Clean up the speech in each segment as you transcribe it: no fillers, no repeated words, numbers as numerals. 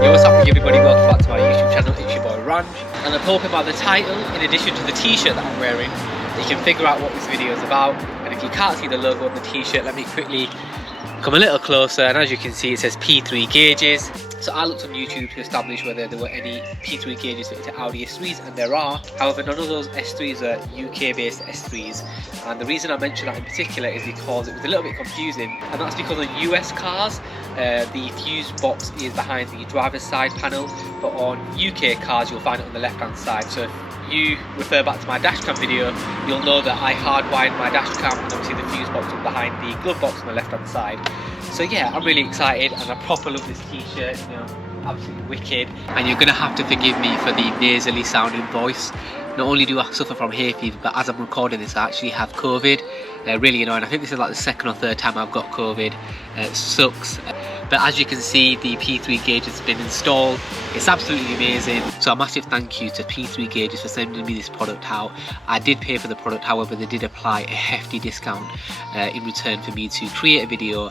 Yo, what's happening everybody, welcome back to my YouTube channel, it's your boy Ranj. And I'm hoping by the title, in addition to the t-shirt that I'm wearing, that you can figure out what this video is about. And if you can't see the logo on the t-shirt, let me quickly come a little closer, and as you can see it says P3 gauges. So I looked on YouTube to establish whether there were any P3 gauges fitted to Audi S3s, and there are. However, none of those S3s are UK based S3s, and the reason I mention that in particular is because it was a little bit confusing, and that's because on US cars the fuse box is behind the driver's side panel, but on UK cars you'll find it on the left hand side. So if you refer back to my dashcam video, you'll know that I hardwired my dashcam, and obviously the fuse box was behind the glove box on the left hand side. So yeah, I'm really excited, and I proper love this t-shirt, you know, absolutely wicked. And you're gonna have to forgive me for the nasally sounding voice. Not only do I suffer from hay fever, but as I'm recording this I actually have COVID. Really annoying. I think this is like the second or third time I've got COVID. It sucks. But as you can see, the P3 gauge has been installed. It's absolutely amazing. So a massive thank you to P3 Gauges for sending me this product out. I did pay for the product, however they did apply a hefty discount in return for me to create a video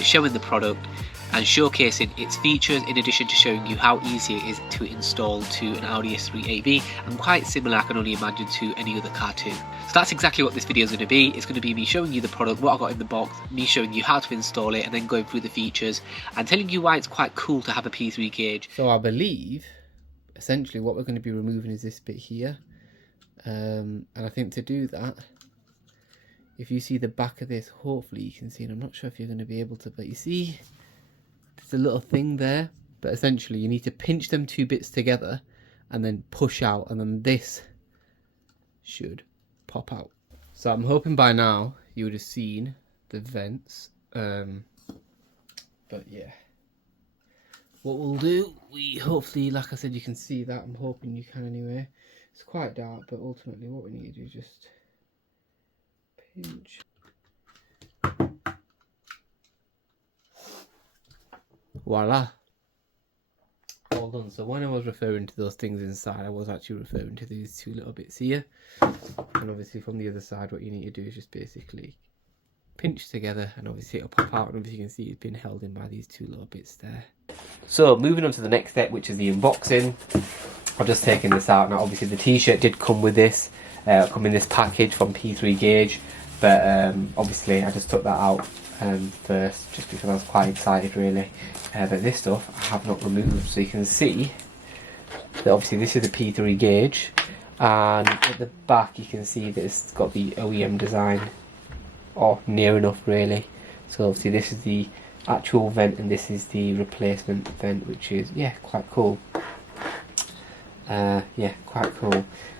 showing the product and showcasing its features, in addition to showing you how easy it is to install to an Audi S3 AV, and quite similar, I can only imagine, to any other car too. So that's exactly what this video is going to be. It's going to be me showing you the product, what I got in the box, me showing you how to install it, and then going through the features and telling you why it's quite cool to have a P3 gauge. So I believe essentially what we're going to be removing is this bit here, and I think to do that, if you see the back of this, hopefully you can see, and I'm not sure if you're going to be able to, but you see there's a little thing there, but essentially you need to pinch them two bits together and then push out, and then this should pop out. So I'm hoping by now you would have seen the vents, but yeah, what we'll do, we hopefully, like I said, you can see that. I'm hoping you can anyway. It's quite dark, but ultimately what we need to do is just pinch. Voila, all done. So when I was referring to those things inside, I was actually referring to these two little bits here, and obviously from the other side what you need to do is just basically pinch together, and obviously it'll pop out, and obviously you can see it's been held in by these two little bits there. So moving on to the next step, which is the unboxing. I've just taken this out. Now obviously the t-shirt did come with this, come in this package from P3 Gauge, but obviously I just took that out first, just because I was quite excited really. But this stuff I have not removed, so you can see that obviously this is a P3 gauge, and at the back you can see that it's got the OEM design, or near enough really. So obviously this is the actual vent and this is the replacement vent, which is, yeah, quite cool. Yeah, quite cool.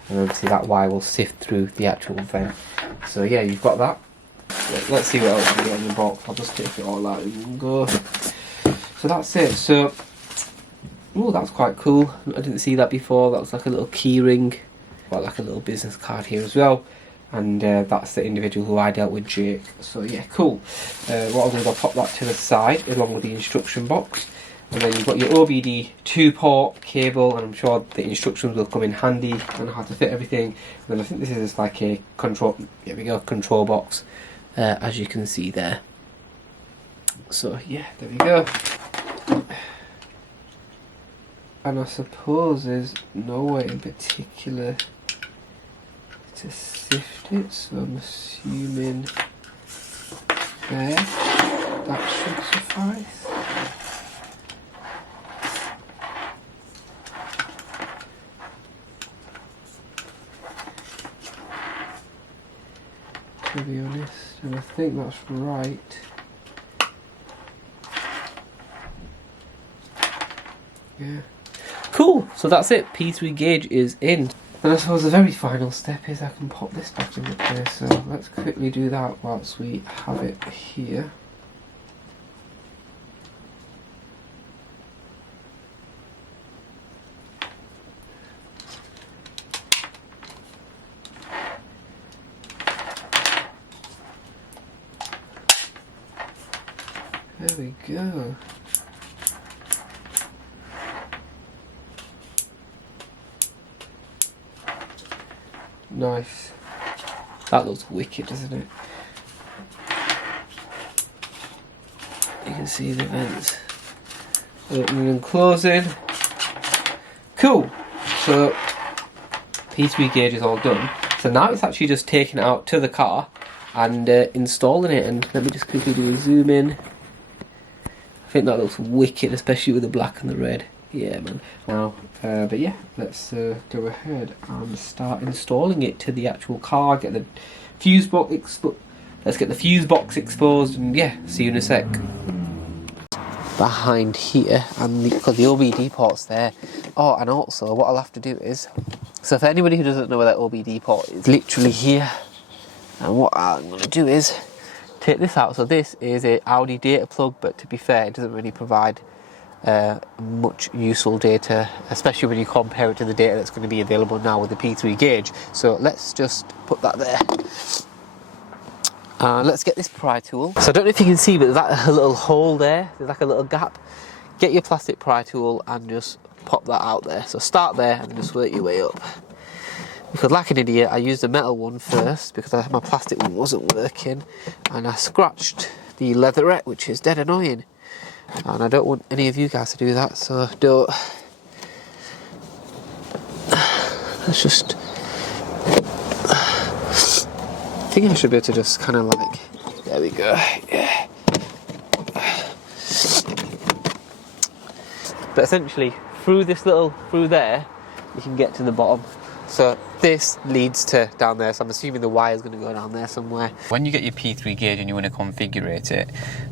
And obviously that wire will sift through the actual vent. So yeah, you've got that. Let's see what else we get in the box. I'll just take it all out and go. So that's it. So, oh, that's quite cool. I didn't see that before. That was like a little key ring. Got like a little business card here as well. And that's the individual who I dealt with, Jake. So yeah, cool. What I'm going to do, pop that to the side along with the instruction box. And then you've got your OBD 2-port cable, and I'm sure the instructions will come in handy on how to fit everything. And then I think this is like a control, here we go, control box, as you can see there. So yeah, there we go. And I suppose there's no way in particular to sift it, so I'm assuming there, that should suffice. To be honest, and I think that's right. Yeah. Cool, so that's it. P3 gauge is in. And I suppose the very final step is I can pop this back into place. So let's quickly do that whilst we have it here. There we go. Nice. That looks wicked, doesn't it? You can see the vents Opening and closing. Cool. So P3 gauge is all done. So now it's actually just taking it out to the car and installing it. And let me just quickly do a zoom in. I think that looks wicked, especially with the black and the red. Yeah, man. Now, but yeah, let's go ahead and start installing it to the actual car. Get the fuse box let's get the fuse box exposed, and yeah, see you in a sec. Behind here, and because the OBD port's there. Oh, and also what I'll have to do is, so for anybody who doesn't know where that OBD port is, literally here, and what I'm going to do is take this out. So this is a AUDI data plug, but to be fair, it doesn't really provide much useful data, especially when you compare it to the data that's going to be available now with the P3 gauge. So let's just put that there. Let's get this pry tool. So I don't know if you can see, but there's like a little hole there. There's like a little gap. Get your plastic pry tool and just pop that out there. So start there and just work your way up. Because like an idiot, I used a metal one first because my plastic one wasn't working, and I scratched the leatherette, which is dead annoying. And I don't want any of you guys to do that, so don't. Let's just. I think I should be able to just kind of like. There we go. Yeah. But essentially, through there, you can get to the bottom. So this leads to down there, so I'm assuming the wire is going to go down there somewhere. When you get your P3 gauge and you want to configure it,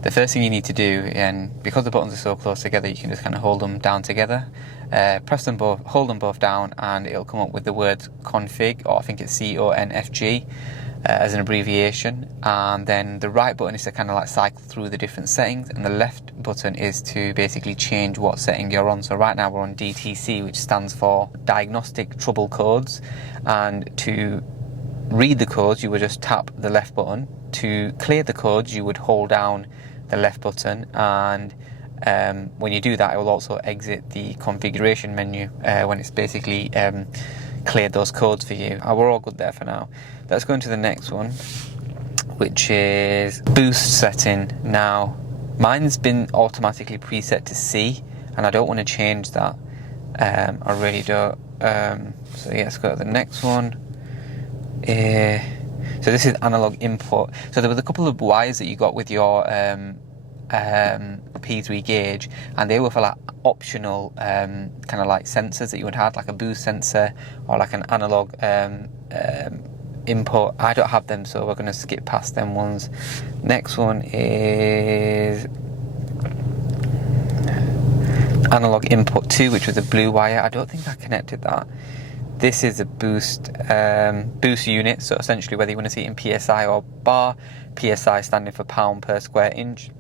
the first thing you need to do, and because the buttons are so close together, you can just kind of hold them down together. Press them both, hold them both down, and it'll come up with the word config, or I think it's CONFG. As an abbreviation, and then the right button is to kind of like cycle through the different settings, and the left button is to basically change what setting you're on. So right now we're on DTC, which stands for Diagnostic Trouble Codes, and to read the codes you would just tap the left button. To clear the codes you would hold down the left button, and when you do that it will also exit the configuration menu when it's basically cleared those codes for you. We're all good there for now. Let's go into the next one, which is boost setting. Now, mine's been automatically preset to C, and I don't want to change that. I really don't. So yeah, let's go to the next one. So this is analog input. So there was a couple of wires that you got with your P3 gauge, and they were for like optional kind of like sensors that you would have, like a boost sensor or like an analog input. I don't have them, so we're going to skip past them ones. Next one is analog input 2, which was a blue wire. I don't think I connected that. This is a boost unit, so essentially whether you want to see it in PSI or bar, PSI standing for pound per square inch,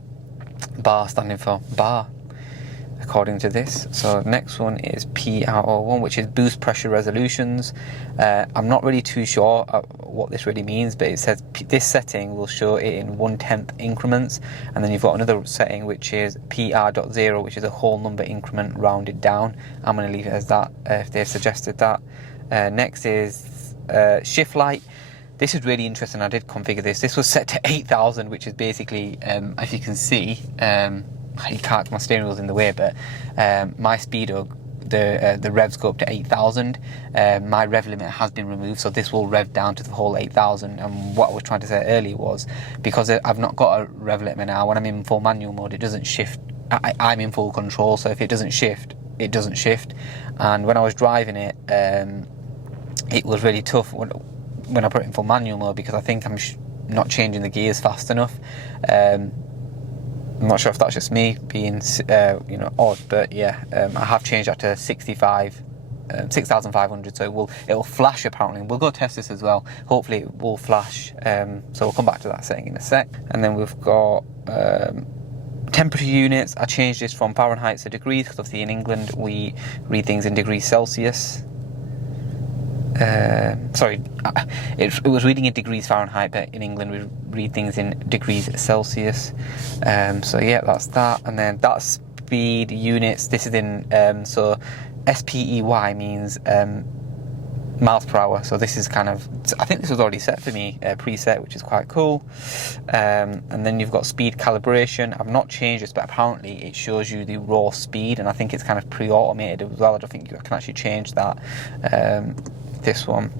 bar standing for bar, according to this. So next one is PRO1, which is boost pressure resolutions. I'm not really too sure what this really means, but it says this setting will show it in 1/10 increments, and then you've got another setting which is PR.0, which is a whole number increment rounded down. I'm going to leave it as that if they've suggested that. Next is shift light. This is really interesting. I did configure this. This was set to 8,000, which is basically, as you can see, you can't, my steering wheel's in the way, but my speedo, the revs go up to 8,000. My rev limit has been removed, so this will rev down to the whole 8,000. And what I was trying to say earlier was, because I've not got a rev limit now, when I'm in full manual mode, it doesn't shift. I'm in full control, so if it doesn't shift, it doesn't shift. And when I was driving it, it was really tough when I put it in full manual mode, because I think I'm not changing the gears fast enough. I'm not sure if that's just me being odd, but yeah, I have changed that to 6,500, so it'll flash apparently. We'll go test this as well. Hopefully it will flash, so we'll come back to that setting in a sec. And then we've got temperature units. I changed this from Fahrenheit to degrees, because obviously in England we read things in degrees Celsius. It was reading in degrees Fahrenheit, but in England we read things in degrees Celsius. So yeah, that's that. And then that's speed units. This is in so SPEY means miles per hour. So this is kind of, I think this was already set for me, preset, which is quite cool. And then you've got speed calibration. I've not changed this, but apparently it shows you the raw speed, and I think it's kind of pre-automated as well. I don't think you can actually change that. This one.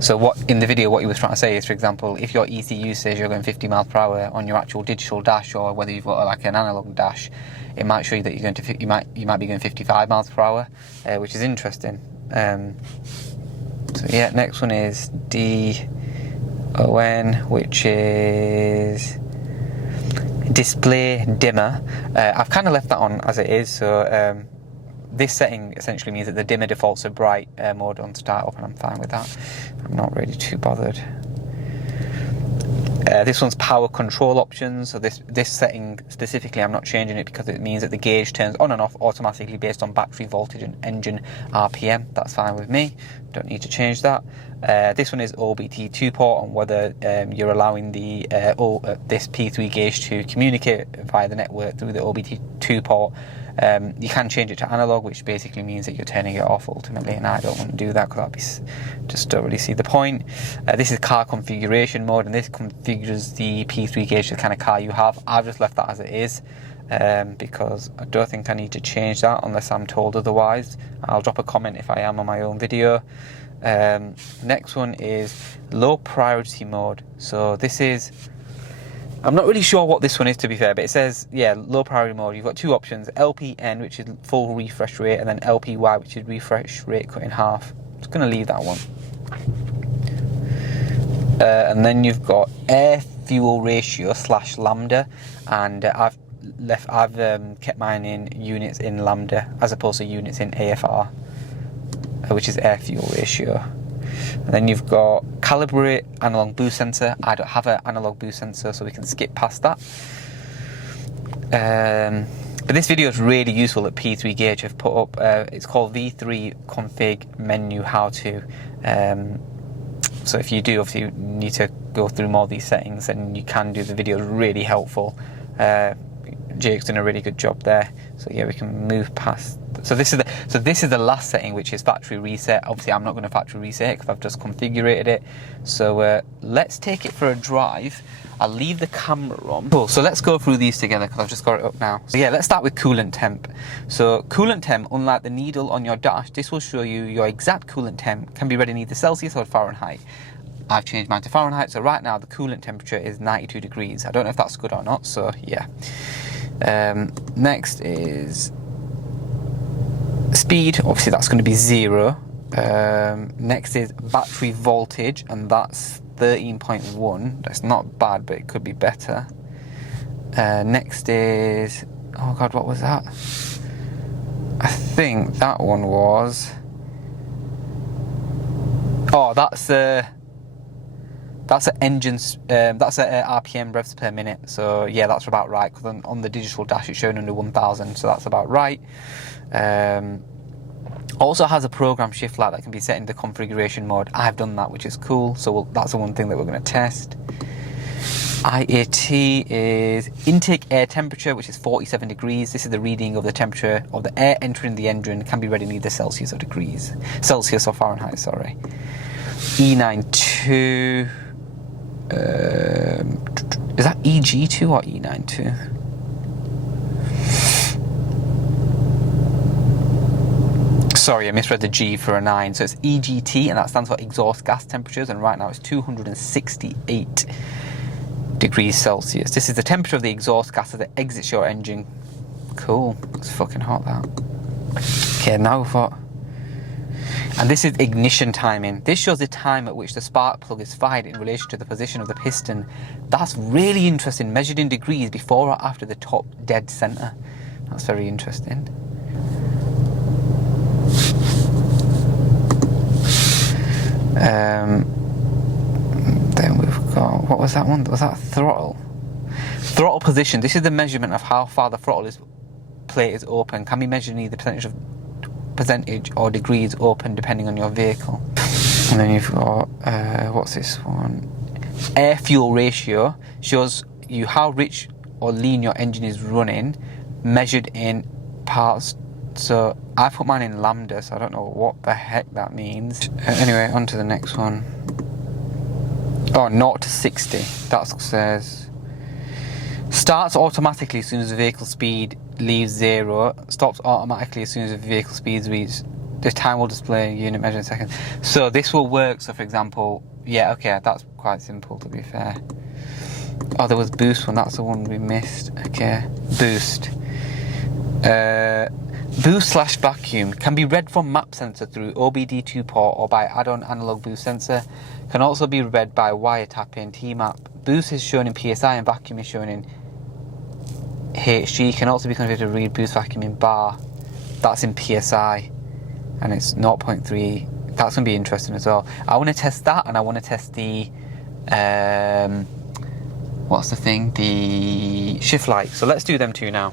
So what in the video, what he was trying to say is, for example, if your ECU says you're going 50 miles per hour on your actual digital dash, or whether you've got like an analog dash, it might show you that you're going to, you might be going 55 miles per hour, which is interesting. So yeah, next one is DON, which is display dimmer. I've kind of left that on as it is. So this setting essentially means that the dimmer defaults to bright mode on startup, and I'm fine with that. I'm not really too bothered. This one's power control options. So this setting specifically, I'm not changing it because it means that the gauge turns on and off automatically based on battery voltage and engine RPM. That's fine with me. Don't need to change that. This one is OBT2 port, on whether you're allowing the this P3 gauge to communicate via the network through the OBT2 port. You can change it to analog, which basically means that you're turning it off ultimately, and I don't want to do that because just don't really see the point. This is car configuration mode, and this configures the P3 gauge to the kind of car you have. I've just left that as it is because I don't think I need to change that unless I'm told otherwise. I'll drop a comment if I am on my own video. Next one is low priority mode. So this is, I'm not really sure what this one is, to be fair, but it says, yeah, low priority mode. You've got two options: LPN, which is full refresh rate, and then LPY, which is refresh rate cut in half. I'm just going to leave that one. And then you've got air fuel ratio / lambda, and I've kept mine in units in lambda as opposed to units in AFR, which is air fuel ratio. And then you've got calibrate analog boost sensor. I don't have an analog boost sensor, so we can skip past that. But this video is really useful that P3 Gauge have put up. It's called V3 config menu how to. So if you do obviously need to go through more of these settings, then you can do. The video is really helpful. Jake's done a really good job there. So yeah, we can move past. So this is the last setting, which is factory reset. Obviously, I'm not going to factory reset it because I've just configured it. So let's take it for a drive. I'll leave the camera on. Cool. So let's go through these together because I've just got it up now. So yeah, let's start with coolant temp. So coolant temp, unlike the needle on your dash, this will show you your exact coolant temp. Can be read in either Celsius or Fahrenheit. I've changed mine to Fahrenheit. So right now the coolant temperature is 92 degrees. I don't know if that's good or not. So yeah. Next is speed. Obviously that's going to be 0. Next is battery voltage, and that's 13.1. That's not bad, but it could be better. Next is, oh god, what was that? I think that one was, oh, that's an engine, that's a RPM, revs per minute. So yeah, that's about right, because on the digital dash it's shown under 1000, so that's about right. Also has a program shift light that can be set into configuration mode. I've done that, which is cool. So that's the one thing that we're going to test. IAT is intake air temperature, which is 47 degrees. This is the reading of the temperature of the air entering the engine. Can be read in either Celsius or Fahrenheit, sorry. E92, is that EG2 or E92? Sorry, I misread the G for a 9. So it's EGT, and that stands for exhaust gas temperatures, and right now it's 268 degrees Celsius. This is the temperature of the exhaust gas as it exits your engine. Cool. It's fucking hot, that. Okay, now what? And this is ignition timing. This shows the time at which the spark plug is fired in relation to the position of the piston. That's really interesting, measured in degrees before or after the top dead center. That's very interesting. Then we've got, what was that one? Was that throttle? Throttle position. This is the measurement of how far the throttle plate is open. Can be measured in either percentage or degrees open, depending on your vehicle. And then you've got, what's this one? Air fuel ratio shows you how rich or lean your engine is running, measured in parts So I put mine in lambda, so I don't know what the heck that means. Anyway, on to the next one. Oh, 0 to 60. That says starts automatically as soon as the vehicle speed leaves 0. Stops automatically as soon as the vehicle speed reaches. This time will display unit measure in seconds. So this will work. So for example, yeah, okay, that's quite simple to be fair. Oh, there was boost one. That's the one we missed. Okay, boost. Boost / vacuum can be read from map sensor through OBD2 port or by add-on analog boost sensor. Can also be read by wiretapping T-map. Boost is shown in PSI and vacuum is shown in HG. Can also be configured to read boost vacuum in bar. That's in PSI and it's 0.3. That's going to be interesting as well. I want to test that, and I want to test the what's the thing? The shift light. So let's do them two now.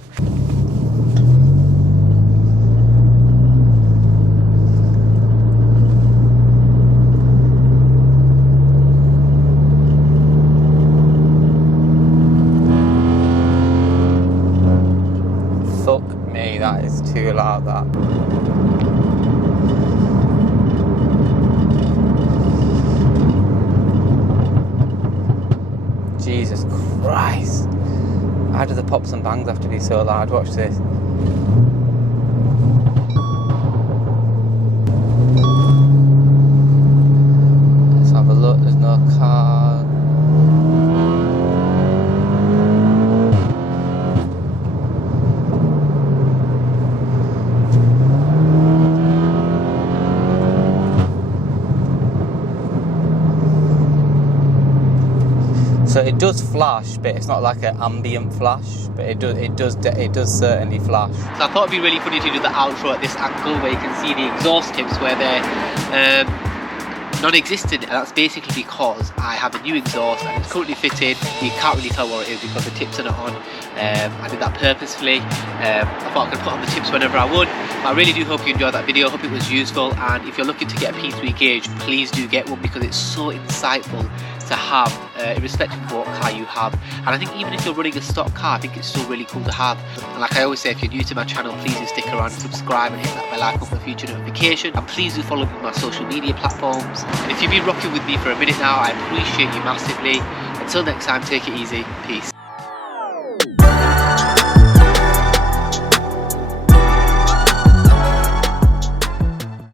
Fuck me, that is too loud, that. Jesus Christ. How do the pops and bangs have to be so loud? Watch this. Let's have a look, there's no car. So it does flash, but it's not like an ambient flash, but it does certainly flash. So I thought it'd be really funny to do the outro at this angle where you can see the exhaust tips where they're non-existent, and that's basically because I have a new exhaust and it's currently fitted. You can't really tell what it is because the tips are not on. I did that purposefully. I thought I could put on the tips whenever I would. But I really do hope you enjoyed that video. I hope it was useful, and if you're looking to get a P3 gauge, please do get one because it's so insightful to have, irrespective of what car you have. And I think even if you're running a stock car, I think it's still really cool to have. And like I always say, if you're new to my channel, please do stick around, subscribe and hit that bell icon for future notification. And please do follow me on my social media platforms. And if you've been rocking with me for a minute now, I appreciate you massively. Until next time, take it easy. Peace.